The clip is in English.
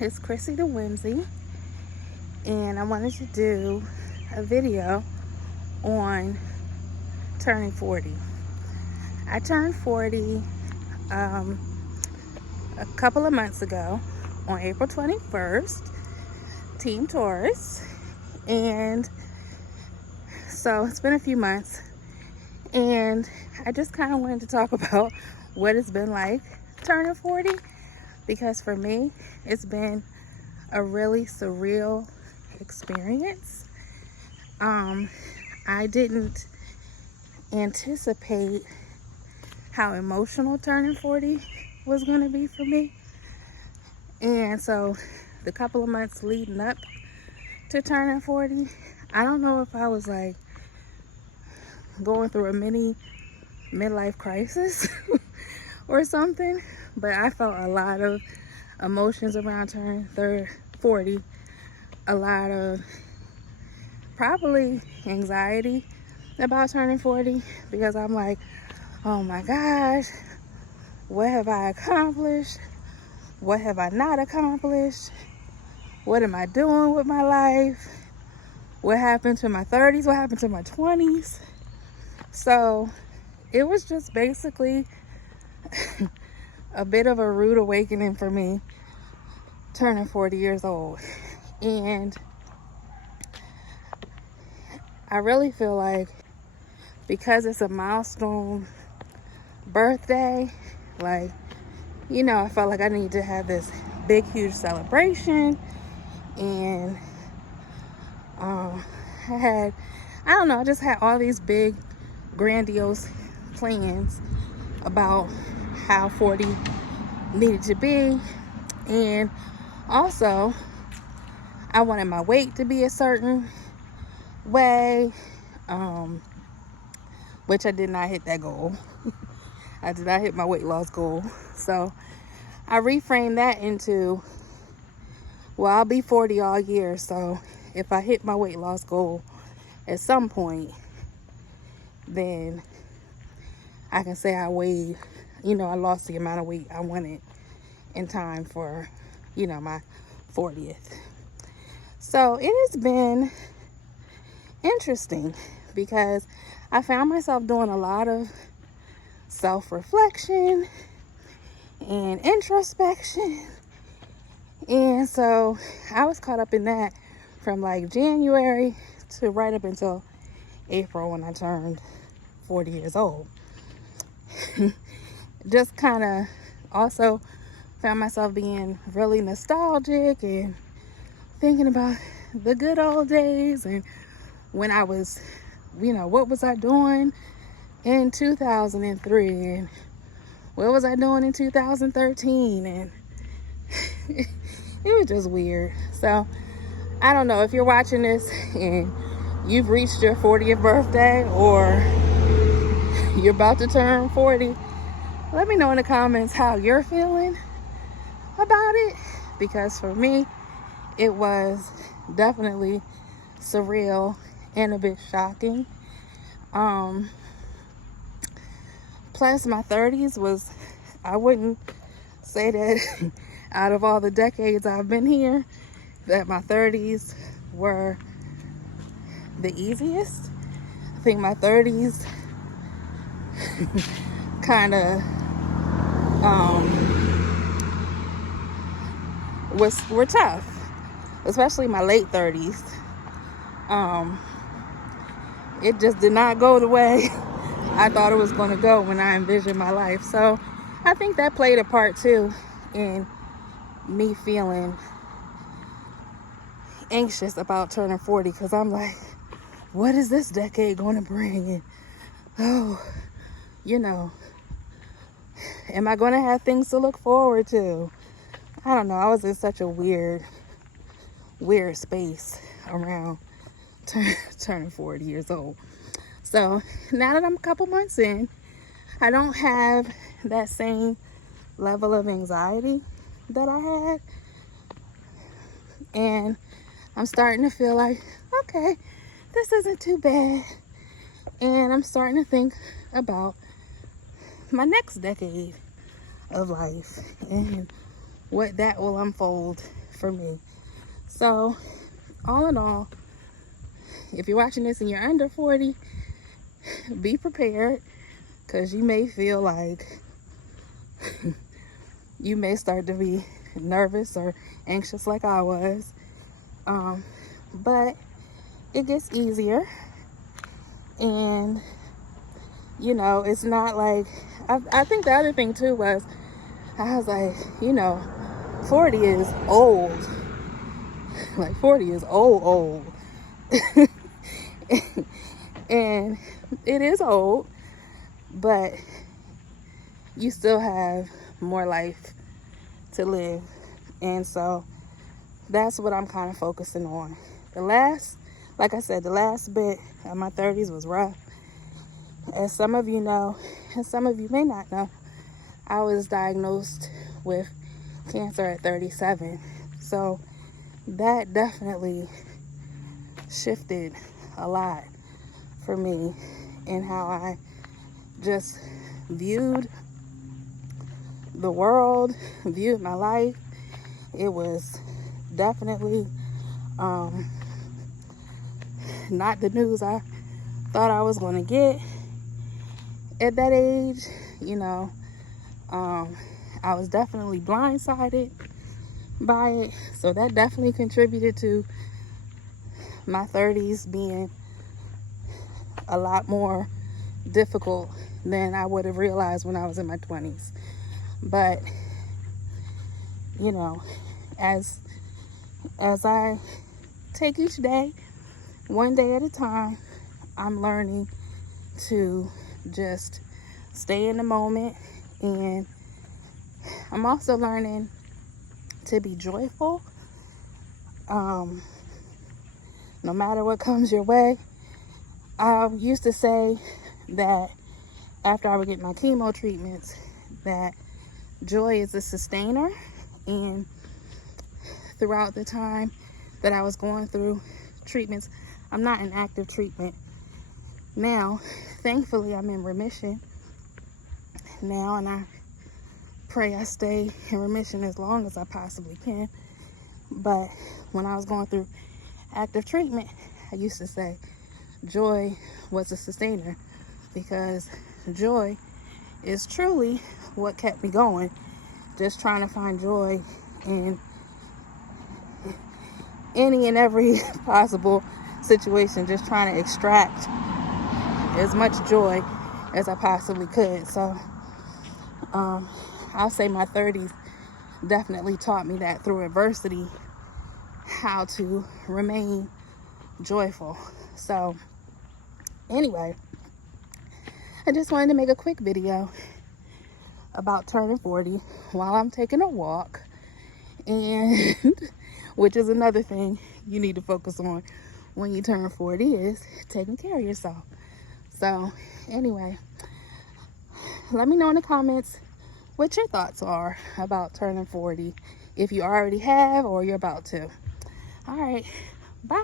It's Chrissy the Whimsy, and I wanted to do a video on turning 40. I turned 40 a couple of months ago on April 21st, Team Taurus, and so it's been a few months, and I just kind of wanted to talk about what it's been like turning 40, because for me, it's been a really surreal experience. I didn't anticipate how emotional turning 40 was going to be for me. And so the couple of months leading up to turning 40, I don't know if I was like going through a mini midlife crisis or something, but I felt a lot of emotions around turning 40, a lot of probably anxiety about turning 40, because I'm like, oh my gosh, what have I accomplished? What have I not accomplished? What am I doing with my life? What happened to my 30s? What happened to my 20s? So it was just basically a bit of a rude awakening for me turning 40 years old. And I really feel like because it's a milestone birthday, like, I felt like I needed to have this big, huge celebration. And I just had all these big, grandiose plans about how 40 needed to be. And also, I wanted my weight to be a certain way, which I did not hit that goal. I did not hit my weight loss goal. So I reframed that into, well, I'll be 40 all year. So if I hit my weight loss goal at some point, then I can say I weighed, I lost the amount of weight I wanted in time for, my 40th. So it has been interesting because I found myself doing a lot of self-reflection and introspection. And so I was caught up in that from like January to right up until April when I turned 40 years old. Just kind of also found myself being really nostalgic and thinking about the good old days and when I was, what was I doing in 2003 and what was I doing in 2013, and it was just weird. So I don't know if you're watching this and you've reached your 40th birthday or you're about to turn 40. Let me know in the comments how you're feeling about it, because for me, it was definitely surreal and a bit shocking. Plus my 30s was, I wouldn't say that out of all the decades I've been here, that my 30s were the easiest. I think my 30s kind of were tough, especially my late 30s. It just did not go the way I thought it was going to go when I envisioned my life. So I think that played a part too in me feeling anxious about turning 40, because I'm like, what is this decade going to bring? And am I going to have things to look forward to? I don't know. I was in such a weird space around turning 40 years old. So now that I'm a couple months in, I don't have that same level of anxiety that I had. And I'm starting to feel like, okay, this isn't too bad. And I'm starting to think about my next decade of life and what that will unfold for me. So all in all, if you're watching this and you're under 40, be prepared, because you may feel like you may start to be nervous or anxious like I was. But it gets easier. And, you know, it's not like, I think the other thing too was, I was like, you know, 40 is old. Like 40 is old. And it is old, but you still have more life to live. And so that's what I'm kind of focusing on. Like I said, the last bit of my 30s was rough. As some of you know, and some of you may not know, I was diagnosed with cancer at 37. So that definitely shifted a lot for me in how I just viewed the world, viewed my life. It was definitely not the news I thought I was going to get at that age. You know, I was definitely blindsided by it. So that definitely contributed to my 30s being a lot more difficult than I would have realized when I was in my 20s. But, you know, as I take each day, one day at a time, I'm learning to just stay in the moment. And I'm also learning to be joyful. No matter what comes your way. I used to say that after I would get my chemo treatments, that joy is a sustainer. And throughout the time that I was going through treatments, I'm not in active treatment now. Thankfully, I'm in remission now, and I pray I stay in remission as long as I possibly can. But when I was going through active treatment, I used to say joy was a sustainer, because joy is truly what kept me going. Just trying to find joy in any and every possible situation, just trying to extract as much joy as I possibly could. So I'll say my 30s definitely taught me that through adversity, how to remain joyful. So anyway, I just wanted to make a quick video about turning 40 while I'm taking a walk, and which is another thing you need to focus on when you turn 40, is taking care of yourself. So anyway, let me know in the comments what your thoughts are about turning 40, if you already have or you're about to. All right, bye.